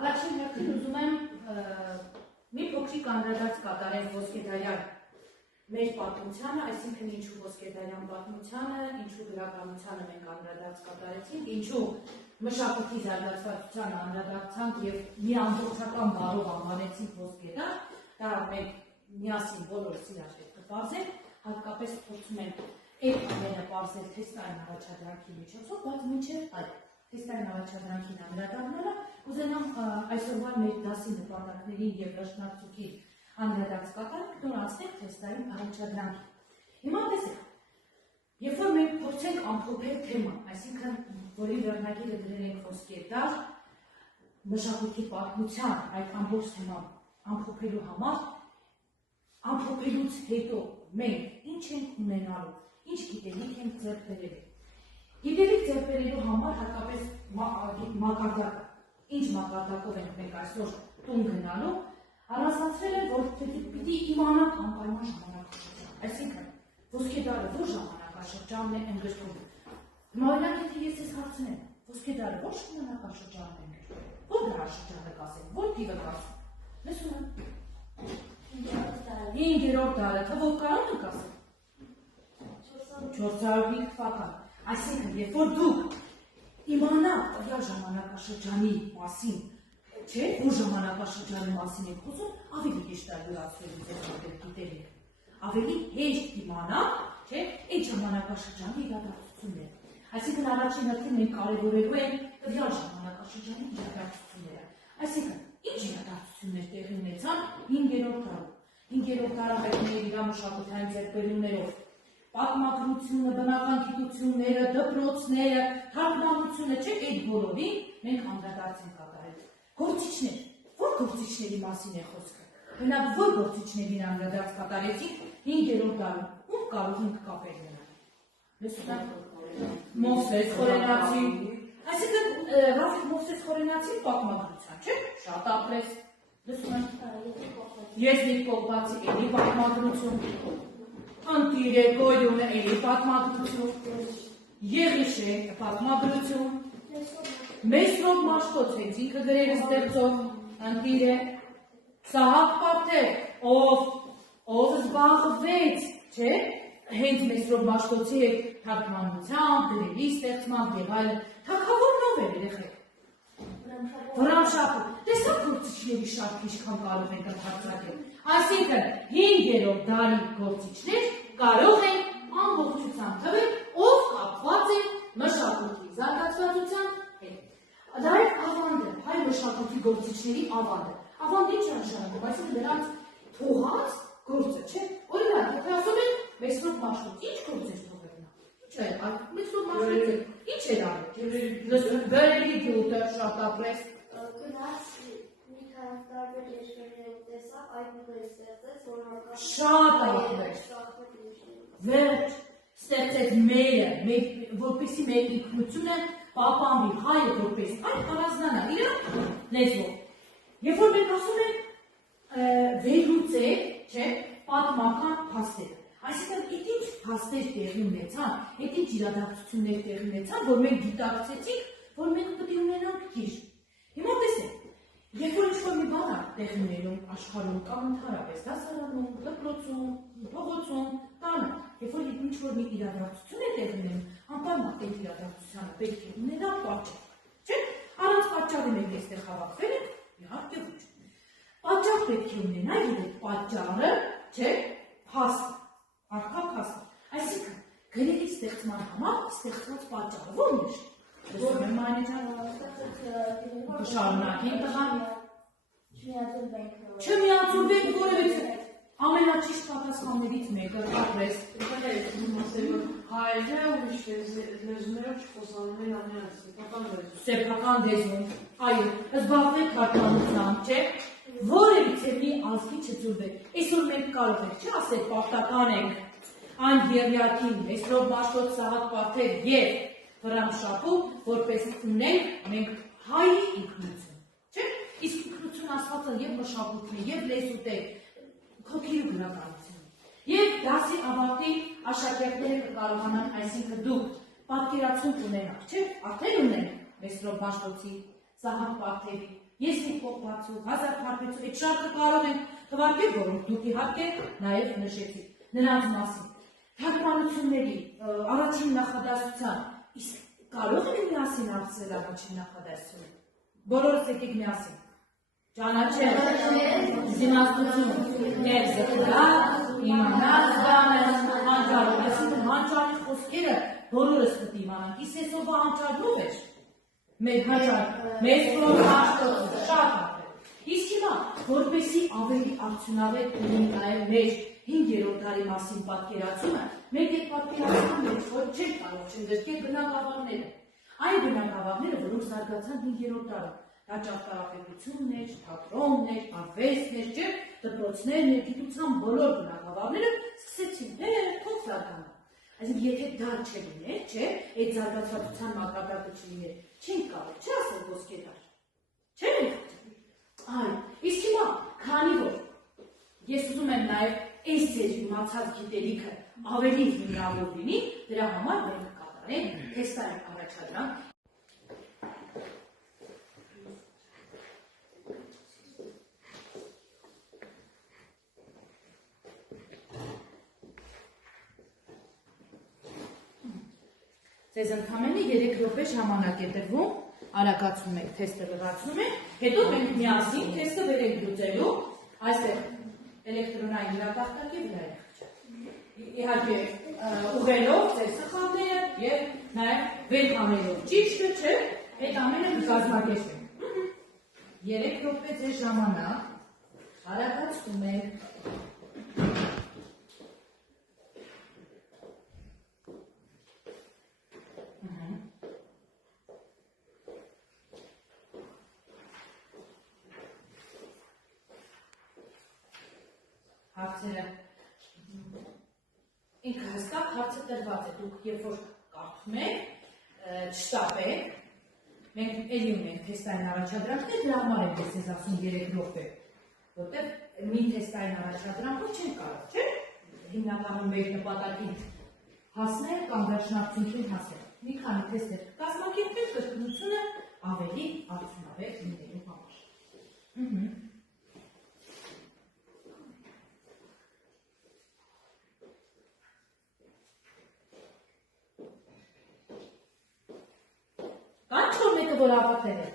Առաջին հերթին ուզում եմ մի փոքրիկ անդրադարձ կատարել ոսկեդարյան մեր պատմությանը, այսինքն ինչու ոսկեդարյան պատմությանը, ինչու գրականությանը մենք անդրադարձ կատարեցինք, ինչու մշակույթի զարգացվածությանը անդրադարձանք եւ մի ամբողջական բառով անվանեցինք ոսկեդար, դա մենք միասին բոլորս իրար հետ կպարզենք, հատկապես փորձում ենք այդ ամենը պարզել թեստային առաջադրանքի միջոցով, բայց մինչև այդ թեստային առաջադրանքին անդրադառնալը կուզենամ այսօրվա մեր դասի նպատակներին եւ վերջնացուկին անդրադարձ կատարենք, նոր անցնենք թեստային առաջադրանքին։ Հիմա տեսեք, երբ որ մենք փորձենք ամփոփել թեման, այսինքն որի վերնագիրը դրել ենք ոսկեդար, մշակույթի պատմության այդ ամբողջ թեման ամփոփելու համար, ամփոփելուց հետո մենք ինչ ենք ունենալու, ինչ գիտելիք ենք ձեռք բերելու։ Գիտելիք ձեռք բերելու համար հատկապես մակարդակը, ինչ մակարդակով ենք մենք այսօր տուն գնալու, առանձնացրել են, որ պիտի իմանանք անպայման ժամանակաշրջան, այսինքն ոսկեդարը որ ժամանակաշրջանն է ընդգրկում։ Հիմա օրինակ եթե ես ես հարցնեմ, ոսկեդարը որ ժամանակաշրջանն է ընդգրկում, որ դարաշրջանը կասենք, որ թիվը կասենք, լսում եմ։ 5-րդ դարը, թվով կարող ենք ասել։ 405 թվական։ Այսինքն, երբ որ դուք իմանաք տվյալ ժամանակաշրջանի մասին, չէ, որ ժամանակաշրջանի մասին եք խոսում, ավելի հեշտ է յուրացվելու ձեր գիտելիք։ Ավելի հեշտ իմանաք, չէ, այդ ժամանակաշրջանի իրադարձությունները։ Այսինքն առաջին հերթին մենք կարևորելու ենք տվյալ ժամանակաշրջանի իրադարձությունները։ Այսինքն, ինչ իրադարձություններ տեղի ունեցան 5-րդ դարում։ 5-րդ դարը հայտնի է իր մշակութային ձեռքբերումներով։ Պատմագրությունը, բնական գիտությունները, դպրոցները, թարգմանությունը, չէ, այդ բոլորին մենք անդրադարձ ենք կատարել։ Գործիչներ, որ գործիչների մասին է խոսքը։ Բնավ որ գործիչներին անդրադարձ կատարեցինք 5-րդ դարում, ում կարող ենք կապել նրան։ Լսում Մովսես Խորենացին, այսինքն Ռաֆիկ Մովսես Խորենացին պատմագրության, չէ, շատ ապրես։ Լսում եմ Եզնիկ Կողբացի էլի պատմագրություն, Անտիրե Գոյունը էլի պատմագրություն, Եղիշե պատմագրություն, Մեսրոպ Մաշտոց հենց ինքը գրել ստեղծող, Անտիրե, Սահակ Պարտեր, ով զբաղվեց, չէ, հենց Մեսրոպ Մաշտոցի հետ թարգմանությամբ, գրելի ստեղծմամբ եւ այլն, թագավորն ով էր երեխեք։ Վրամշապը, տեսա գործիչների շարքը ինչքան կարող ենք ընդհանրացնել։ Այսինքն 5-րդ դարի գործիչներ կարող են ամբողջությամբ թվել, ով կապված է մշակույթի զարգացվածության հետ։ Դա է ավանդը, հայ մշակույթի գործիչների ավանդը։ Ավանդը ինչ է նշանակում, այսինքն նրանց թողած գործը, չէ։ Օրինակ, եթե ասում են Մեսրոպ Մաշտոց, ինչ գործ էր թողել նա։ Ինչ է, Մեսրոպ Մաշտոցը ինչ էր արել։ Բերելի գյուտը շատ ապրես։ Գնաց մի քանի տարբեր երկրներ տեսավ, այդ նույնը ստեղծեց, որ շատ ապրես։ Վերջ ստեղծեց մերը, որպեսի մեր ինքնությունը պահպանվի, հայը որպես այն առանձնանա իր լեզվով։ Երբ որ մենք ասում ենք վերլուծել, չէ, պատմական փաստերը։ Այսինքն, այդ ինչ փաստեր տեղի ունեցան, այդ ինչ իրադարձություններ տեղի ունեցան, որ մենք գիտակցեցինք, որ մենք պետք է ունենանք գիր։ Հիմա տեսեք, երբ որ ինչ-որ մի բան է տեղի ունենում աշխարհում կամ ընդհանրապես դասարանում, դպրոցում, փողոցում, տանը, երբ որ ինչ-որ մի իրադարձություն է տեղի ունենում, անպայման այդ իրադարձությանը պետք է ունենա պատճառ, չէ՞։ Առանց պատճառի մենք այստեղ հավաքվել ենք, իհարկե ոչ։ Պատճառ պետք է ունենա, եւ այդ պատճառը, չէ, փաստ, արքա փաստ։ Այսինքն, գրելի ստեղծման համար ստեղծված պատճառը ո՞րն է։ Որ մանիջան շարունակենք տղան։ Չմիացուրվենք որևէ ամենաճիշտ պատասխաններից մեկը ապրես։ Հայերը ուրիշ լեզուներով չխոսանում են ամենից սեփական լեզուն, այո, զբաղվեք թարգմանությամբ, չէ՞։ Որևիցե մի ազգի չծուրվեք։ Այսօր մենք կարող ենք չասել պարտական ենք այն եղյակին, Մեսրոպ Մաշտոց, Սահակ Պարտեր եւ Վրամշապու, որպես ունենք մենք հայ ինքնություն, չէ՞։ Իսկ ինքնություն ասվածը եւ մշակույթն է, եւ լեզուտ է, քոքիրու գրականություն։ Եվ դասի ավարտի աշակերտները կկարողանան, այսինքն դուք պատկերացում ունենաք, չէ՞, արդեն ունենք Մեսրոպ Մաշտոցի, Սահակ Պարթևի, Եսնիկ Պողպացու, Ղազար Փարպեցու, այդ շարքը կարող ենք թվարկել, որոնք դուք իհարկե նաև նշեցիք նրանց մասին։ Թարգմանությունների առաջին նախադասության, իսկ կարող ենք միասին ապրել առաջին նախադասությունը։ Բոլորս եկեք միասին։ Ճանաչել, զիմաստություն, ներզգալ, իմանալ զգանել, հանճարով, այսինքն հանճարի խոսքերը բոլորս պետք է իմանանք, իսկ այսօրվա հանճարով էր, մեր հանճար, մեզ որ հաշտոցը, շատ ապրել։ Իսկ հիմա, որպեսզի ավելի արդյունավետ լինի նաև մեր 5-րդ դարի մասին պատկերացումը, մենք այդ պատկերացման մեջ, որ չենք կարող չընդգրկել բնակավարները, այն բնակավարները, որոնք զարգացան 5-րդ դարում, դա ճարտարապետություններ, թատրոններ, արվեստներ, դպրոցներ, գիտության բոլոր բնակավարները սկսեցին թող զարգանալ։ Այսինքն, եթե դա չլիներ, չէ, այդ զարգացվածության մակարդակը չլիներ, չենք կարող, չէ՞ ասել ոսկե դար։ Չէ՞։ Այո, իսկ հիմա, քանի որ ես ուզում եմ նաև այս ձեր իմացած գիտելիքը ավելի հիմնավոր լինի, դրա համար մենք կատարենք թեստային առաջադրանք։ Ձեզ ընդամենը 3 րոպե ժամանակ է տրվում, արագացնում եք, թեստը լրացնում եք, հետո մենք միասին թեստը վերենք լուծելու, այստեղ էլեկտրոնային հրատախտակի վրա եք խճել։ Իհարկե ուղղելով ձեր սխալները և նաև վեր հանելով ճիշտը, չէ, այդ ամենը կկազմակերպենք։ 3 րոպե ձեր ժամանակ, արագացնում եք։ Հարցերը ինքը հստակ հարցը տրված է, դուք երբ որ կարդում եք, չշտապեք, մենք էլի ունենք թեստային առաջադրանքներ, դրա համար ենք ես ասում 3 րոպե, որտեղ մի թեստային առաջադրանքով չենք կարող, չէ՞, հիմնականում մեր նպատակին հասնել կամ վերջնարդյունքին հասնել։ Մի քանի թեստեր կազմակերպենք կրկնությունը ավելի արդյունավետ լինելու համար։ Կան չոր մեկը, որ ավարտել է։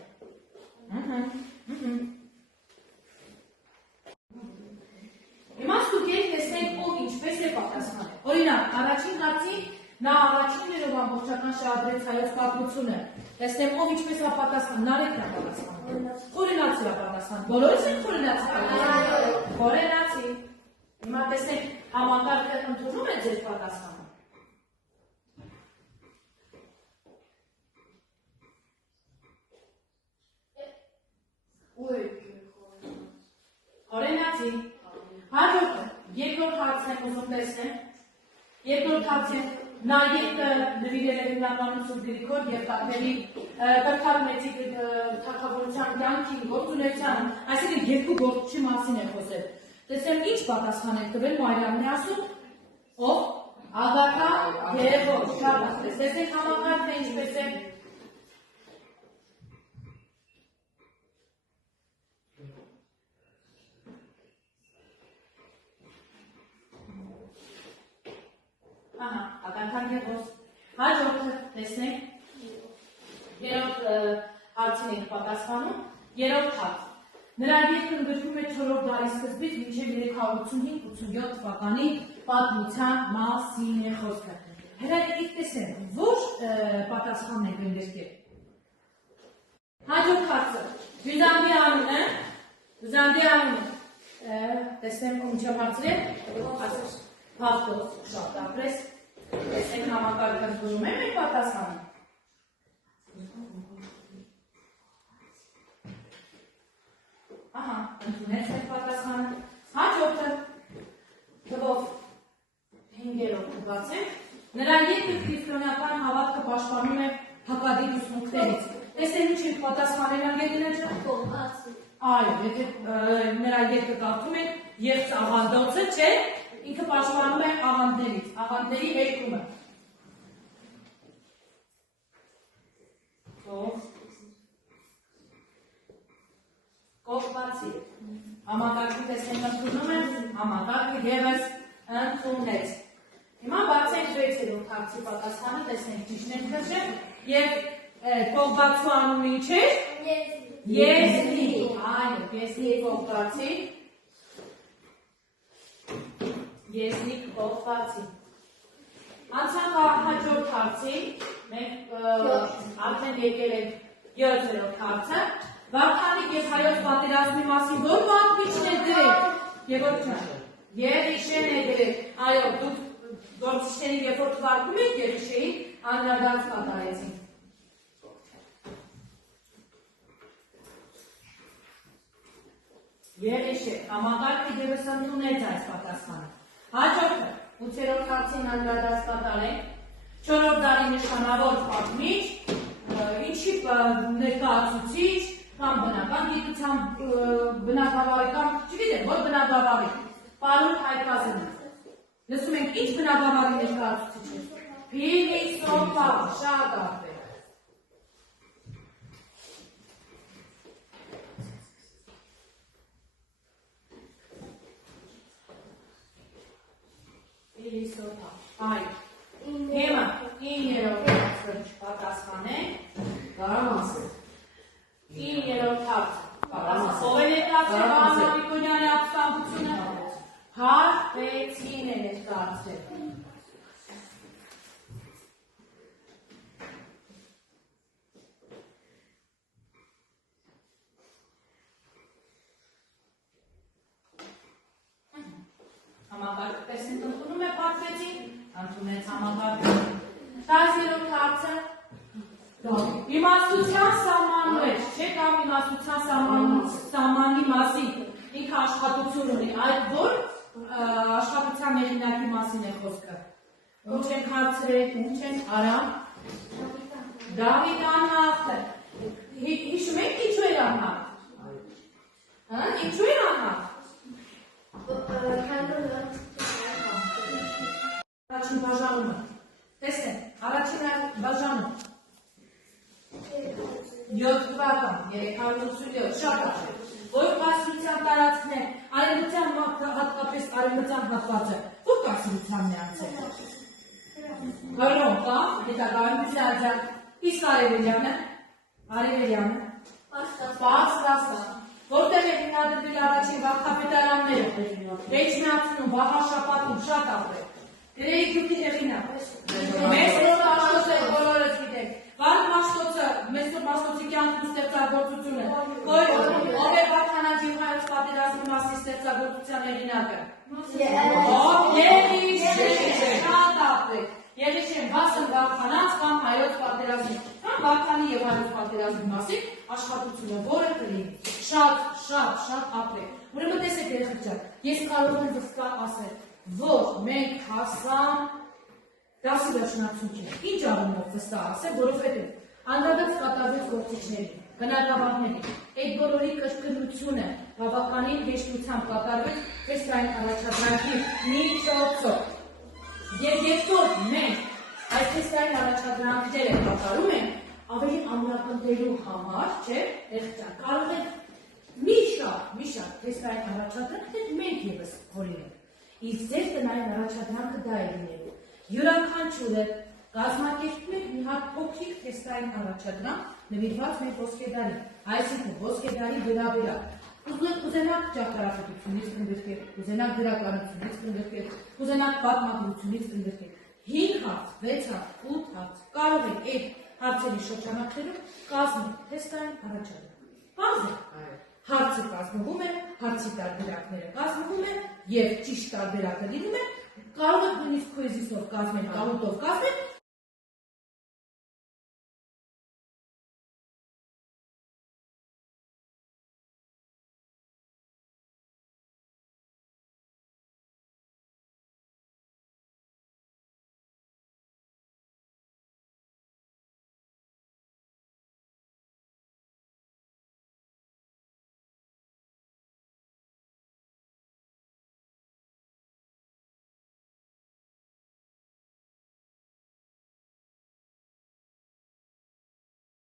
Հիմա ստուգենք տեսնենք ով ինչպես է պատասխանել։ Օրինակ, առաջին հարցին նա առաջին ներով ամբողջական շահագրեց հայոց պատմությունը։ Տեսնեմ ով ինչպես է պատասխանում, Նարեկն է պատասխանում։ Խորենացի է պատասխանում։ Բոլորս են խորենացի պատասխանում։ Խորենացի։ Հիմա տեսնենք համակարգը ընդունում է ձեր պատասխանը։ Խորենացի։ Հաջորդը, երկրորդ հարցն եմ ուզում տեսնեմ։ Երկրորդ հարցն նա երկը նվիրել է հիմնականում Սուրբ Գրիգոր Եվտաթևի կրթակ մեծիկ թագավորության կյանքին, գործունեությանը, այսինքն երկու գործչի մասին է խոսել։ Տեսնեմ ինչ պատասխան եք տվել, Մարիամն է ասում, ով Ագաթա Գևորգ, շատ ասես, տեսնենք համակարգն է ինչպես է։ Ահա, Ագաթան Գևորգ, հաջորդը տեսնենք, երրորդ հարցին ենք պատասխանում, երրորդ հարց։ Նրա երկը ընդգրկում է 4-րդ դարի սկզբից մինչև 355-87 թվականի պատմության մասին է խոսքը։ Հրաժարվեք տեսնենք, որ պատասխանն ենք ընդգրկել։ Հաջորդ հարցը, Բյուզանդի անունը, տեսնեմ ինչով հարցրել, Փաստոց, շատ ապրես, տեսնենք համակարգը ընդունում է մեր պատասխանը։ Ահա, ընդունեց մեր պատասխանը։ Հաջորդը, թվով 5-րդ թվաց է, նրա երկը քրիստոնեական հավատքը պաշտպանում է հակադիր ուսմունքներից։ Տեսնենք ինչ ենք պատասխանել անգետիներ ջան։ Այո, եթե նրա երկը կարդում եք, եղծ աղանդոցը, չէ, ինքը պաշտպանում է աղանդներից, աղանդների հերկումը։ փոխվացի։ Համակարգի տեսքն ընդունում եմ, համակարգը ևս ընդունեց։ Հիմա բացենք 6-րդ հարցի պատասխանը, տեսնենք ճիշտ ենք քրճել եւ փոխվածու անունը ինչ է։ Եզնիկ, այո, եզնիկ փոխվածի։ Եզնիկ փոխվածի։ Անցանք հաջորդ հարցի, մենք արդեն եկել ենք 7-րդ հարցը։ Վարդանիկ եւ հայոց պատերազմի մասին ո՞ր պատմիչն է դրել։ Եվորդ ջան, Երիշեն է դրել։ Այո, դուք գործիչների երբ որ թվարկում եք Երիշեի անդրադարձ կատարեցին։ Երիշե, համակարգը ևս ընդունեց այս պատասխանը։ Հաջորդը 8-րդ հարցին անդրադարձ կատարենք։ 4-րդ դարի նշանավոր պատմիչ, ինչի ներկայացուցիչ կամ բնական գիտության բնագավառի կամ չգիտեմ, որ բնագավառի Պարոն Հայկազենը։ Լսում ենք ինչ բնագավառի ներկայացուցիչ է։ Փիլիսոփա, շատ ահռելի։ Փիլիսոփա, այո։ Հիմա 9-րդ հարցը պատասխանենք։ Կարամ ասել։ 9-րդ հարցը պատասխան։ Ով է ներկայացրել Վահան Հապիկոնյանի ապստամբությունը։ Հարպեցին է ներկայացրել։ Համակարգը տեսնենք ընդունում է Հարպեցին, ընդունեց համակարգը։ 10-րդ հարցը իմաստության սահմանու մեջ, չէ՞ կամ իմաստության սահմանի մասին ինքը աշխատություն ունի, այդ որ աշխատության հեղինակի մասին է խոսքը։ Ինչ ենք հարցրել, ինչ ենք արամ։ Դավիթ անհավտը։ Հիշում եք ինչու էր անհավտ։ Ինչու էր անհավտ։ Առաջին բաժանումը։ Տեսնենք, առաջին բաժանում 7 թվական 387 շատ է։ Որ կայսրության տարածքն է, արևմտյան հատկապես արևմտյան հատվածը, որ կայսրությանն է անցել։ Հռոմ կա, հետագայում իսկ արևելյանը, Պարսկաստան, որտեղ է հիմնադրվել առաջին վարդապետարանները, Էջմիածնում, Վաղաշապատում, շատ ահռելի։ Գրեի գյուտի հեղինակ։ Մեսրոպ Մաշտոցը բոլորս գիտենք։ Վարդ Մաշտոցը, Մեսրոպ Մաշտոցի կյանքում ստեղծագործությունը։ Ով է Վարդանանջի հայոց պատերազմի մասին ստեղծագործության հեղինակը։ Երիշեն, շատ ահռելի։ Երիշեն Վասն Վարդանանց կամ հայոց պատերազմի, կամ Վարդանի եւ հայոց պատերազմի մասին աշխատությունը, որը կլինի շատ ահռելի։ Ուրեմն տեսեք երեխեք ջան, ես կարող եմ վստահ ասել, որ մենք հասան դասի վերջնացուցին։ Ինչ առումով վստահ ասել, որովհետև անդրադարձ կատարվեց գործիչներին, բնագավառներին, այդ բոլորի կրկնությունը բավականին հեշտությամբ կատարվեց տեսային առաջադրանքի միջոցով։ Եվ երբ որ մենք այս տեսային առաջադրանքները կատարում ենք, ավելի ամրապնդելու համար, չէ՞, կարող ենք մի շարք տեսային առաջադրանքներ մենք ևս հորինենք։ Իսկ ձեր տնային առաջադրանքը դա է լինելու։ Յուրաքանչյուրը կազմակերպում եք մի հատ փոքրիկ թեստային առաջադրանք նվիրված մեր ոսկեդարին, այսինքն ոսկեդարի վերաբերյալ։ Կուզենաք ճարտարապետությունից ընդգրկել, կուզենաք գրականությունից ընդգրկել, կուզենաք պատմագրությունից ընդգրկել։ 5 հարց, 6 հարց, 8 հարց կարող եք այդ հարցերի շրջանակներում կազմել թեստային առաջադրանք։ Պարզ է։ Հարցը կազմվում է, հարցի տարբերակները կազմվում են եւ ճիշտ տարբերակը լինում է, կարող եք նույնիսկ քուեզիսով կազմել, կահուտով կազմել